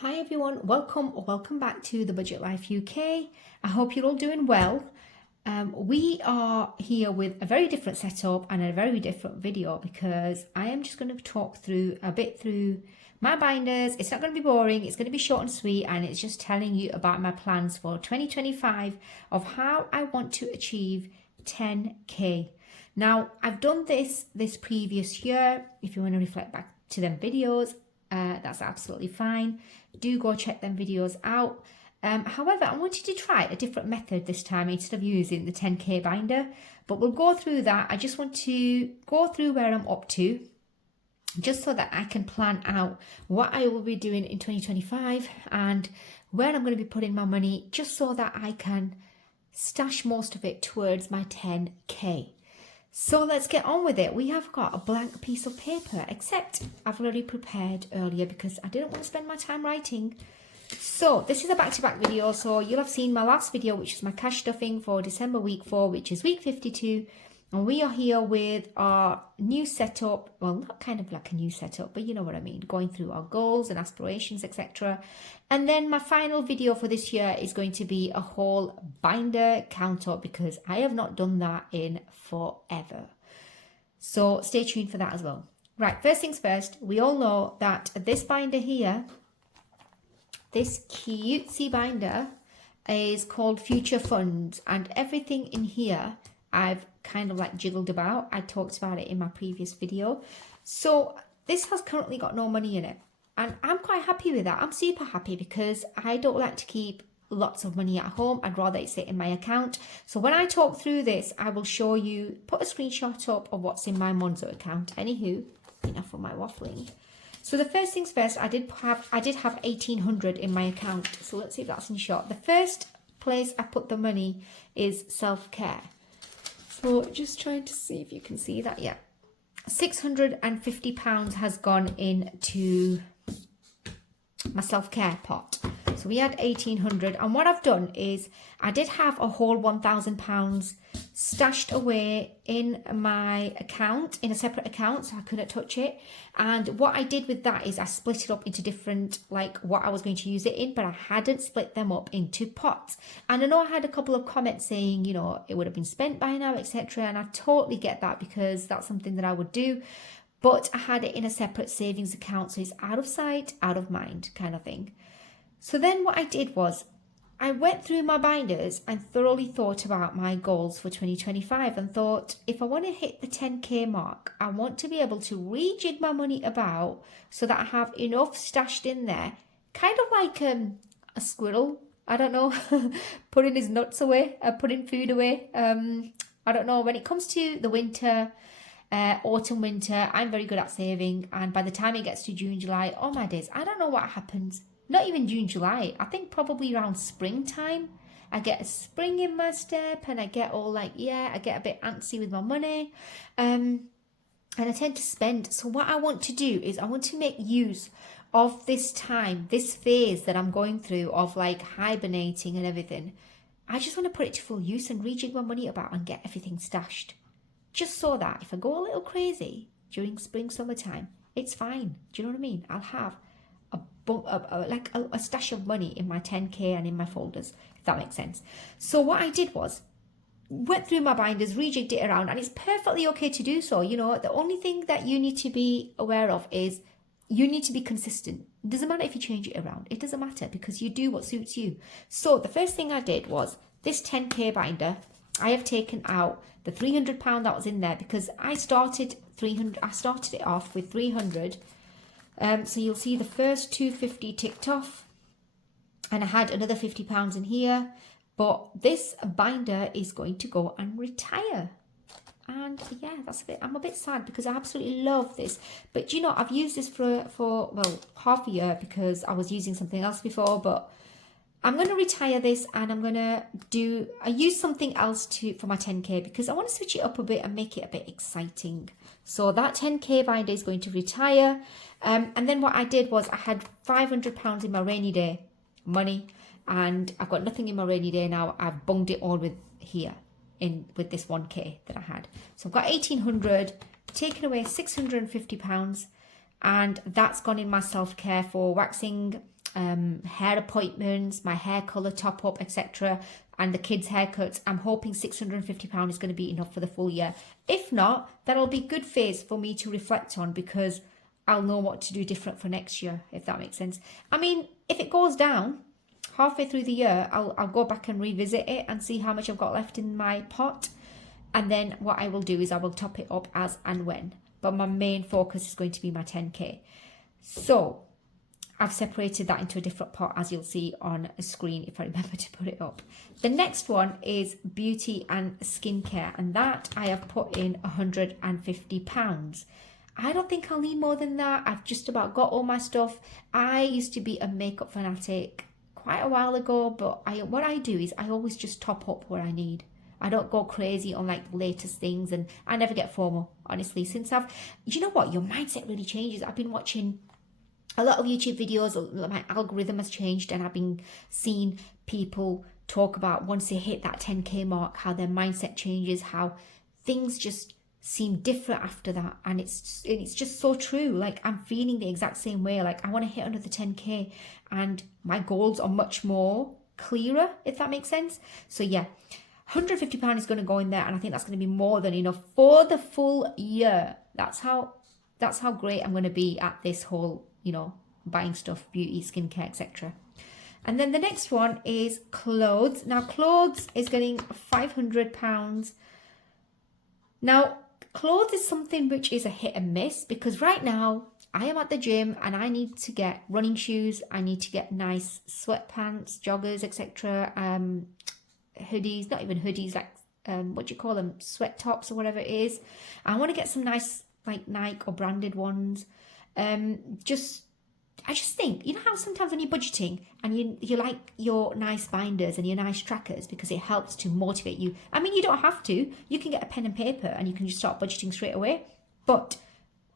Hi everyone, welcome back to the Budget Life UK. I hope you're all doing well. We are here with a very different setup and a very different video because I am just going to talk through my binders. It's not going to be boring, it's going to be short and sweet, and it's just telling you about my plans for 2025 of how I want to achieve 10k. Now, I've done this previous year. If you want to reflect back to them videos, that's absolutely fine. Do go check them videos out. However, I wanted to try a different method this time instead of using the 10k binder, but we'll go through that. I just want to go through where I'm up to, just so that I can plan out what I will be doing in 2025 and where I'm going to be putting my money, just so that I can stash most of it towards my 10k. So let's get on with it. We have got a blank piece of paper, except I've already prepared earlier because I didn't want to spend my time writing. So this is a back-to-back video. So you'll have seen my last video, which is my cash stuffing for December week 4, which is week 52. And we are here with our new setup. Well, not kind of like a new setup, but you know what I mean. Going through our goals and aspirations, etc. And then my final video for this year is going to be a whole binder count-up because I have not done that in forever. So stay tuned for that as well. Right, first things first, we all know that this binder here, this cutesy binder, is called Future Funds, and everything in here I've kind of like jiggled about. I talked about it in my previous video. So this has currently got no money in it, and I'm quite happy with that. I'm super happy because I don't like to keep lots of money at home. I'd rather it sit in my account. So when I talk through this, I will show you, put a screenshot up of what's in my Monzo account. Anywho, enough of my waffling. So the first things first, I did have 1,800 in my account. So let's see if that's in shot. The first place I put the money is self-care. So just trying to see if you can see that. Yeah, £650 has gone into my self-care pot. So we had 1,800, and what I've done is I did have a whole £1,000 stashed away in my account, in a separate account, so I couldn't touch it. And what I did with that is I split it up into different, like what I was going to use it in, but I hadn't split them up into pots. And I know I had a couple of comments saying, you know, it would have been spent by now, etc. And I totally get that because that's something that I would do. But I had it in a separate savings account, so it's out of sight, out of mind kind of thing. So then what I did was I went through my binders and thoroughly thought about my goals for 2025 and thought, if I want to hit the 10k mark, I want to be able to rejig my money about so that I have enough stashed in there, kind of like a squirrel, I don't know, putting his nuts away, putting food away. I don't know, when it comes to the winter, autumn, winter, I'm very good at saving, and by the time it gets to June, July, oh my days, I don't know what happens. Not even June, July. I think probably around springtime, I get a spring in my step and I get all like, yeah, I get a bit antsy with my money. And I tend to spend. So what I want to do is I want to make use of this time, this phase that I'm going through of like hibernating and everything. I just want to put it to full use and rejig my money about and get everything stashed. Just so that if I go a little crazy during spring, summertime, it's fine. Do you know what I mean? I'll have a stash of money in my 10k and in my folders, if that makes sense. So what I did was went through my binders, rejigged it around, and it's perfectly okay to do so. You know, the only thing that you need to be aware of is you need to be consistent. It doesn't matter if you change it around. It doesn't matter because you do what suits you. So the first thing I did was this 10k binder. I have taken out the £300 that was in there because I started it off with 300. So you'll see the first 250 ticked off, and I had another £50 in here, but this binder is going to go and retire. And yeah, I'm a bit sad because I absolutely love this, but you know, I've used this for well, half a year because I was using something else before, but I'm going to retire this and I'm going to use something else for my 10k because I want to switch it up a bit and make it a bit exciting. So that 10k binder is going to retire. And then what I did was I had £500 in my rainy day money, and I've got nothing in my rainy day now. I've bunged it all with with this 1k that I had. So I've got 1,800, taken away £650, and that's gone in my self-care for waxing hair appointments, my hair colour top up, etc., and the kids' haircuts, I'm hoping £650 is going to be enough for the full year. If not, that'll be good phase for me to reflect on, because I'll know what to do different for next year, if that makes sense. I mean, if it goes down halfway through the year, I'll go back and revisit it and see how much I've got left in my pot. And then what I will do is I will top it up as and when. But my main focus is going to be my 10K. So I've separated that into a different pot, as you'll see on a screen if I remember to put it up. The next one is beauty and skincare, and that I have put in £150. I don't think I'll need more than that. I've just about got all my stuff. I used to be a makeup fanatic quite a while ago, but what I do is I always just top up where I need. I don't go crazy on like the latest things, and I never get FOMO, honestly. Since you know what, your mindset really changes. I've been watching a lot of YouTube videos, my algorithm has changed, and I've been seeing people talk about once they hit that 10K mark, how their mindset changes, how things just seem different after that. And it's just so true. Like, I'm feeling the exact same way. Like, I want to hit another 10K, and my goals are much more clearer, if that makes sense. So yeah, £150 is going to go in there, and I think that's going to be more than enough for the full year. That's how great I'm going to be at this whole, you know, buying stuff, beauty, skincare, etc. And then the next one is clothes. Now, clothes is getting £500. Now, clothes is something which is a hit and miss, because right now I am at the gym and I need to get running shoes. I need to get nice sweatpants, joggers, etc. Hoodies, not even hoodies, like what do you call them, sweat tops or whatever it is. I want to get some nice like Nike or branded ones. I just think, you know how sometimes when you're budgeting and you like your nice binders and your nice trackers because it helps to motivate you. I mean, you don't have to. You can get a pen and paper and you can just start budgeting straight away. But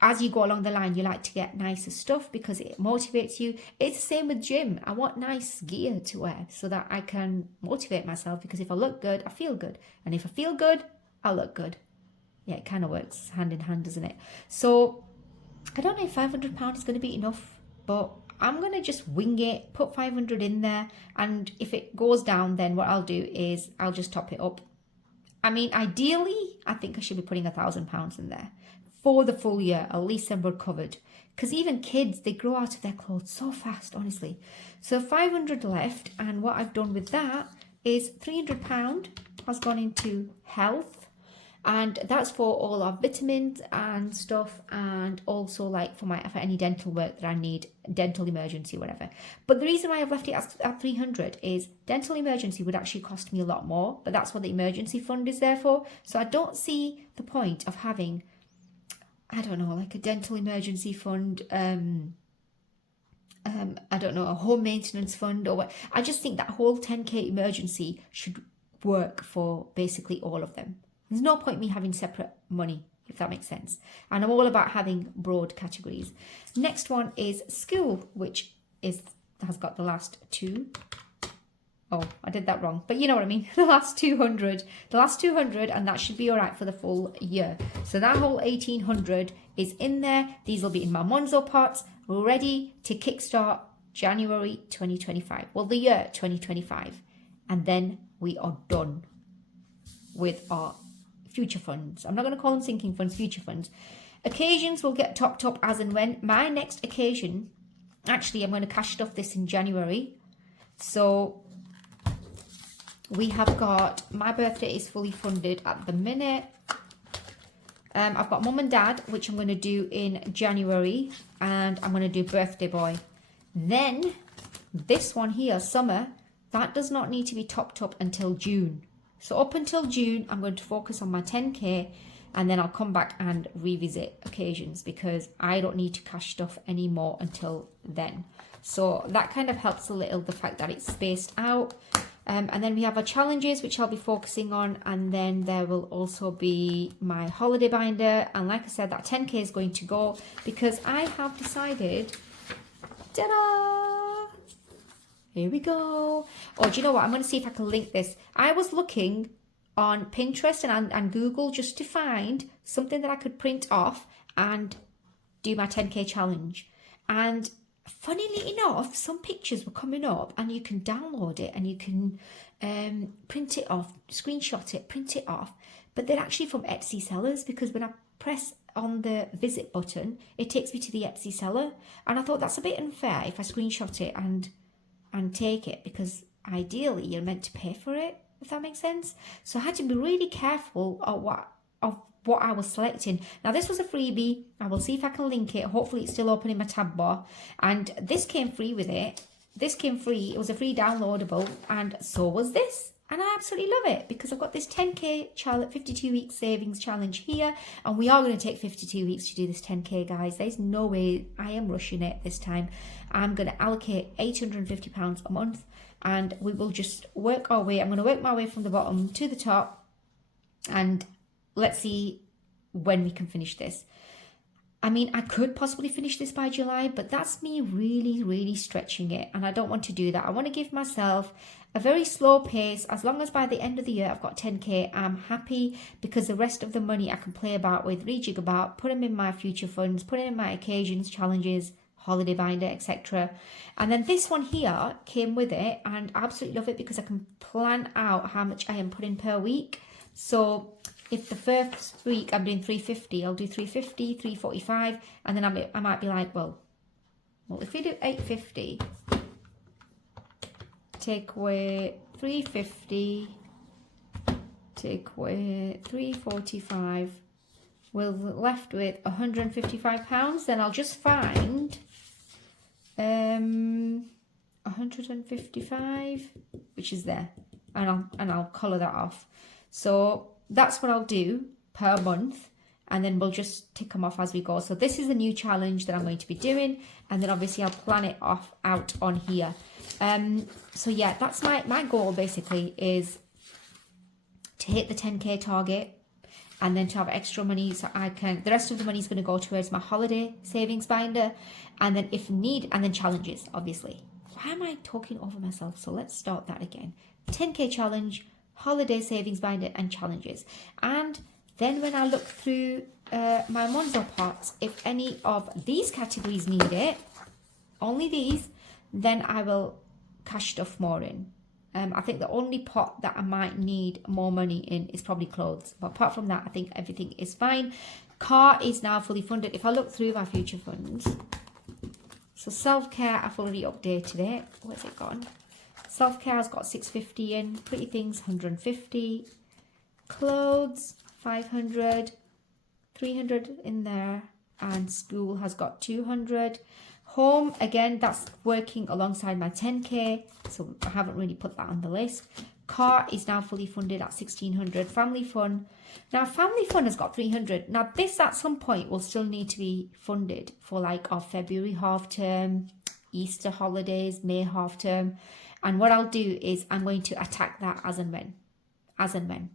as you go along the line, you like to get nicer stuff because it motivates you. It's the same with gym. I want nice gear to wear so that I can motivate myself, because if I look good, I feel good. And if I feel good, I look good. Yeah, it kind of works hand in hand, doesn't it? So I don't know if £500 is going to be enough, but I'm going to just wing it, put 500 in there. And if it goes down, then what I'll do is I'll just top it up. I mean, ideally, I think I should be putting £1,000 in there for the full year. At least then we're covered. Because even kids, they grow out of their clothes so fast, honestly. So 500 left. And what I've done with that is £300 has gone into health. And that's for all our vitamins and stuff, and also like for any dental work that I need, dental emergency, whatever. But the reason why I've left it at 300 is dental emergency would actually cost me a lot more, but that's what the emergency fund is there for. So I don't see the point of having, I don't know, like a dental emergency fund, I don't know, a home maintenance fund, or what. I just think that whole 10K emergency should work for basically all of them. There's no point me having separate money, if that makes sense. And I'm all about having broad categories. Next one is school, which has got the last two. Oh, I did that wrong. But you know what I mean. The last 200. The last 200, and that should be all right for the full year. So that whole 1,800 is in there. These will be in my Monzo pots, ready to kickstart January 2025. Well, the year 2025. And then we are done with our future funds. I'm not going to call them sinking funds, future funds. Occasions will get topped up as and when. My next occasion, actually, I'm going to cash stuff this in January. So we have got, my birthday is fully funded at the minute. I've got mum and dad, which I'm going to do in January, and I'm going to do birthday boy. Then this one here, summer, that does not need to be topped up until June. So up until June, I'm going to focus on my 10K, and then I'll come back and revisit occasions because I don't need to cash stuff anymore until then. So that kind of helps a little, the fact that it's spaced out. And then we have our challenges, which I'll be focusing on. And then there will also be my holiday binder. And like I said, that 10K is going to go because I have decided, ta-da! Here we go. Oh, do you know what? I'm going to see if I can link this. I was looking on Pinterest and Google just to find something that I could print off and do my 10K challenge. And funnily enough, some pictures were coming up and you can download it and you can print it off, screenshot it, print it off. But they're actually from Etsy sellers, because when I press on the visit button, it takes me to the Etsy seller. And I thought that's a bit unfair if I screenshot it and take it, because ideally you're meant to pay for it, if that makes sense. So I had to be really careful of what I was selecting. Now this was a freebie. I will see if I can link it. Hopefully it's still open in my tab bar. And this came free with it. This came free. It was a free downloadable, and so was this. And I absolutely love it, because I've got this 10k challenge, 52 week savings challenge here, and we are going to take 52 weeks to do this 10k, guys. There's no way I am rushing it this time. I'm going to allocate £850 a month, and we will just work our way. I'm going to work my way from the bottom to the top, and let's see when we can finish this. I mean, I could possibly finish this by July, but that's me really, really stretching it. And I don't want to do that. I want to give myself a very slow pace. As long as by the end of the year I've got 10k, I'm happy, because the rest of the money I can play about with, rejig about, put them in my future funds, put them in my occasions, challenges, holiday binder, etc. And then this one here came with it, and I absolutely love it because I can plan out how much I am putting per week. So if the first week I'm doing 350, I'll do 350, 345, and then I might be like, well, if we do 850, take away 350, take away 345, we're left with £155. Then I'll just find 155, which is there, and I'll colour that off. So that's what I'll do per month, and then we'll just tick them off as we go. So this is a new challenge that I'm going to be doing, and then obviously I'll plan it out on here. So yeah, that's my goal basically, is to hit the 10k target, and then to have extra money so I can, the rest of the money is going to go towards my holiday savings binder, and then if need, and then challenges, obviously. Why am I talking over myself? So let's start that again. 10k challenge, holiday savings binder, and challenges. And then when I look through my Monzo pots, if any of these categories need it, only these, then I will cash stuff more in. I think the only pot that I might need more money in is probably clothes. But apart from that, I think everything is fine. Car is now fully funded. If I look through my future funds, so self-care, I've already updated it. Where's it gone? Self-care has got 650 in. Pretty things, 150. Clothes, 500. 300 in there. And school has got 200. Home, again, that's working alongside my 10k, so I haven't really put that on the list. Car is now fully funded at 1600. Family fun. Now, family fun has got 300. Now, this at some point will still need to be funded for like our February half term, Easter holidays, May half term. And what I'll do is I'm going to attack that as and when,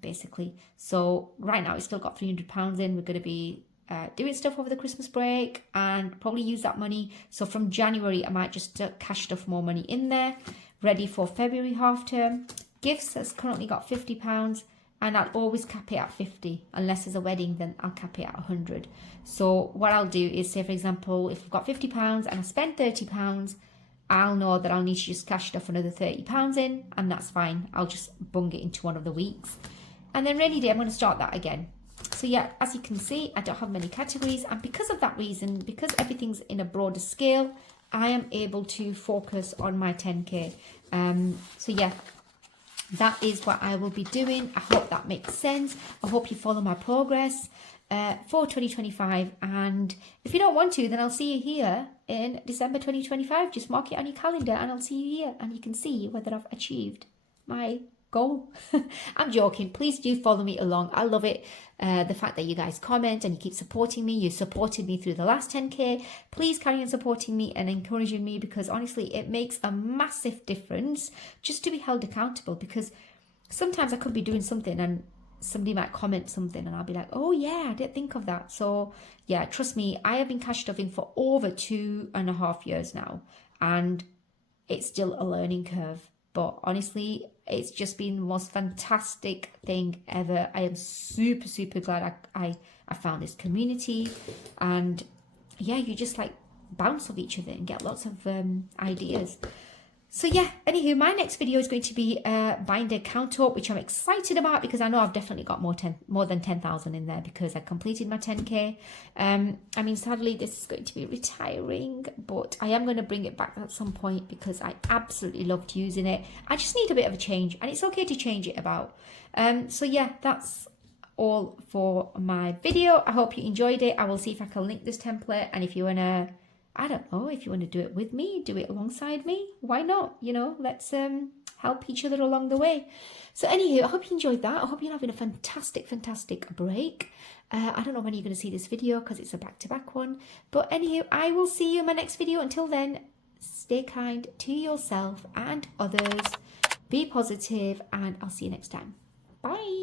basically. So right now it's still got £300 in. We're going to be doing stuff over the Christmas break and probably use that money. So from January, I might just cash stuff more money in there, ready for February half term. Gifts has currently got £50, and I'll always cap it at 50. Unless there's a wedding, then I'll cap it at 100. So what I'll do is, say for example, if I've got £50 and I spend £30, I'll know that I'll need to just cash stuff another £30 in, and that's fine. I'll just bung it into one of the weeks. And then rainy day, I'm going to start that again. So yeah, as you can see, I don't have many categories, and because of that reason, because everything's in a broader scale, I am able to focus on my 10k. So yeah, that is what I will be doing. I hope that makes sense. I hope you follow my progress for 2025, and if you don't want to, then I'll see you here in December 2025. Just mark it on your calendar and I'll see you here, and you can see whether I've achieved my goal. I'm joking. Please do follow me along. I love it. The fact that you guys comment and you keep supporting me. You supported me through the last 10k. Please carry on supporting me and encouraging me, because honestly it makes a massive difference just to be held accountable, because sometimes I could be doing something and somebody might comment something and I'll be like, oh yeah, I didn't think of that. So yeah, trust me, I have been cash stuffing for over 2.5 years now, and it's still a learning curve. But honestly, it's just been the most fantastic thing ever. I am super, super glad I found this community. And yeah, you just like bounce off each other and get lots of ideas. So yeah, anywho, my next video is going to be binder count up, which I'm excited about because I know I've definitely got more than 10,000 in there because I completed my 10k. I mean, sadly, this is going to be retiring, but I am going to bring it back at some point because I absolutely loved using it. I just need a bit of a change, and it's okay to change it about. So yeah, that's all for my video. I hope you enjoyed it. I will see if I can link this template, and if you want to, I don't know, if you want to do it with me, do it alongside me, why not? You know, let's help each other along the way. So anywho, I hope you enjoyed that. I hope you're having a fantastic break. I don't know when you're going to see this video because it's a back-to-back one. But anywho, I will see you in my next video. Until then, stay kind to yourself and others. Be positive, and I'll see you next time. Bye.